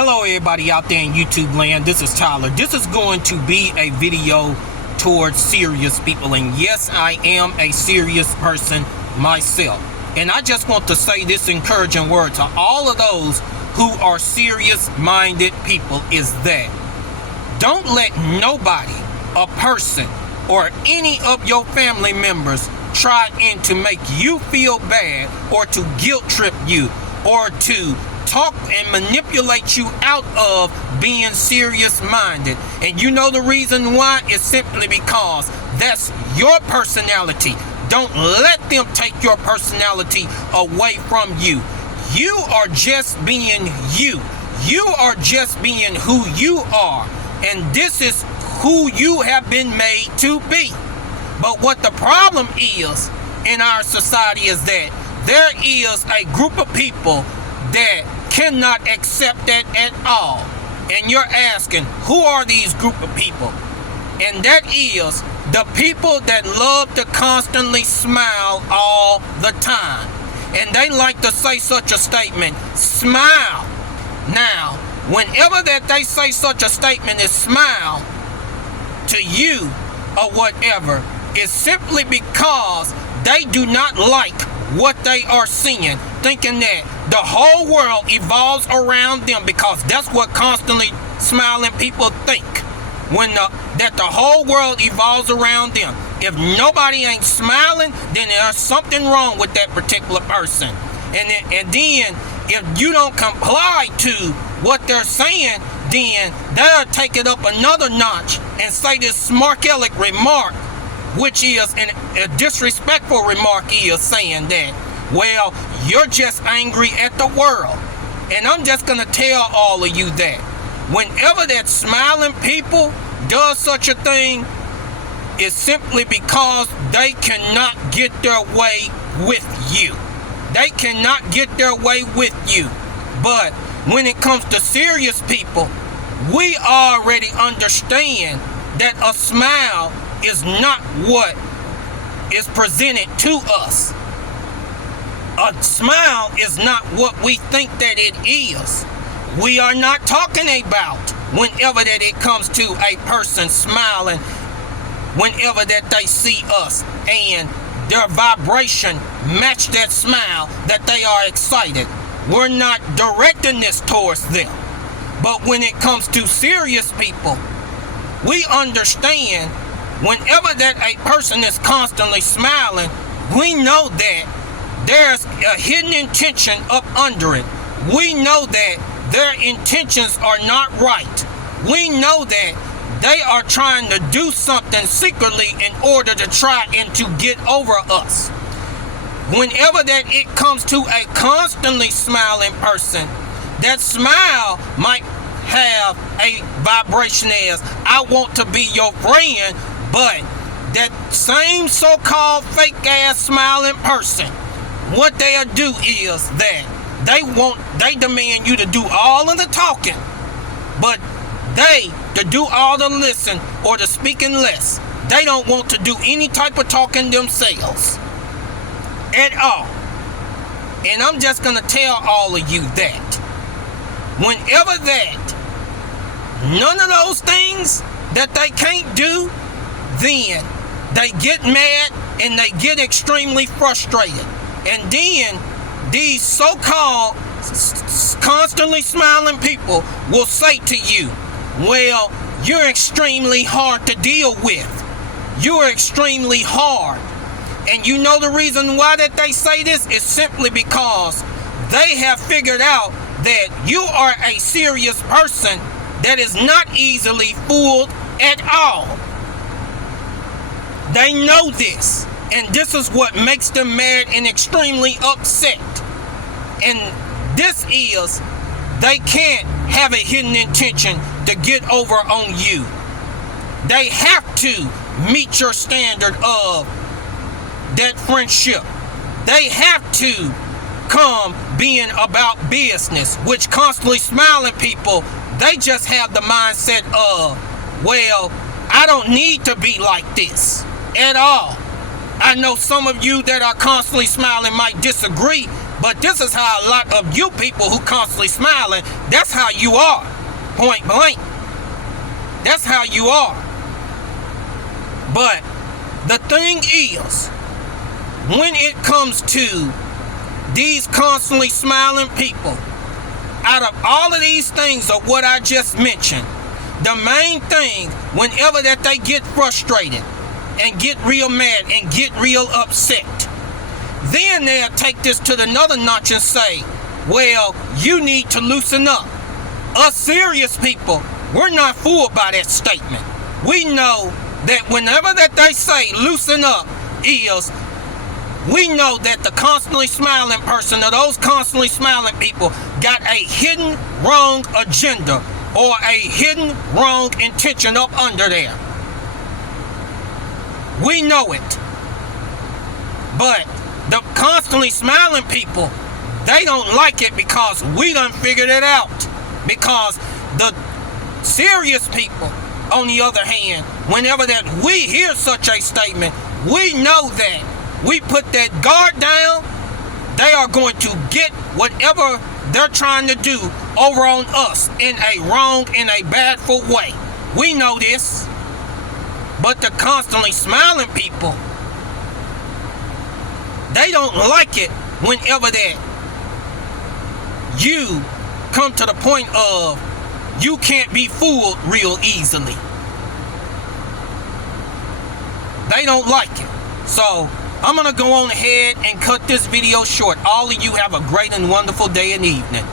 Hello everybody out there in YouTube land, this is Tyler. This is going to be a video towards serious people, and yes, I am a serious person myself. And I just want to say this encouraging word to all of those who are serious-minded people is that don't let nobody, a person, or any of your family members try and to make you feel bad or to guilt trip you or to talk and manipulate you out of being serious-minded. And you know the reason why is simply because that's your personality. Don't let them take your personality away from you. You are just being you. You are just being who you are. And this is who you have been made to be. But what the problem is in our society is that there is a group of people that cannot accept that at all. And you're asking, who are these group of people? And that is the people that love to constantly smile all the time. And they like to say such a statement, smile. Now, whenever that they say such a statement is smile to you or whatever, it's simply because they do not like what they are seeing, thinking that the whole world evolves around them, because that's what constantly smiling people think, when that the whole world evolves around them. If nobody ain't smiling, then there's something wrong with that particular person. And then if you don't comply to what they're saying, then they'll take it up another notch and say this smart aleck remark, which is a disrespectful remark, is saying that, well, you're just angry at the world. And I'm just going to tell all of you that whenever that smiling people does such a thing, it's simply because they cannot get their way with you. They cannot get their way with you. But when it comes to serious people, we already understand that a smile is not what is presented to us. A smile is not what we think that it is. We are not talking about whenever that it comes to a person smiling, whenever that they see us and their vibration match that smile, that they are excited. We're not directing this towards them. But when it comes to serious people, we understand whenever that a person is constantly smiling, we know that there's a hidden intention up under it. We know that their intentions are not right. We know that they are trying to do something secretly in order to try and to get over us. Whenever that it comes to a constantly smiling person, that smile might have a vibration as, I want to be your friend, but that same so-called fake ass smiling person, what they'll do is that they demand you to do all of the talking, but they to do all the listen or the speaking less. They don't want to do any type of talking themselves at all. And I'm just gonna tell all of you that whenever that none of those things that they can't do, then they get mad and they get extremely frustrated. And then these so-called constantly smiling people will say to you, well, you're extremely hard to deal with. You're extremely hard. And you know the reason why that they say this is simply because they have figured out that you are a serious person that is not easily fooled at all. They know this. And this is what makes them mad and extremely upset. And this is, they can't have a hidden intention to get over on you. They have to meet your standard of that friendship. They have to come being about business, which constantly smiling people, they just have the mindset of, well, I don't need to be like this at all. I know some of you that are constantly smiling might disagree, But this is how a lot of you people who constantly smiling, that's how you are. Point blank. That's how you are. But the thing is, when it comes to these constantly smiling people, out of all of these things of what I just mentioned, the main thing, whenever that they get frustrated and get real mad and get real upset, then they'll take this to another notch and say, well, you need to loosen up. Us serious people, we're not fooled by that statement. We know that whenever that they say loosen up is, we know that the constantly smiling person or those constantly smiling people got a hidden wrong agenda or a hidden wrong intention up under there. We know it. But the constantly smiling people, they don't like it because we done figured it out. Because the serious people, on the other hand, whenever that we hear such a statement, we know that we put that guard down, they are going to get whatever they're trying to do over on us in a wrong, in a badful way. We know this. But the constantly smiling people, they don't like it whenever that you come to the point of you can't be fooled real easily. They don't like it. So I'm going to go on ahead and cut this video short. All of you have a great and wonderful day and evening.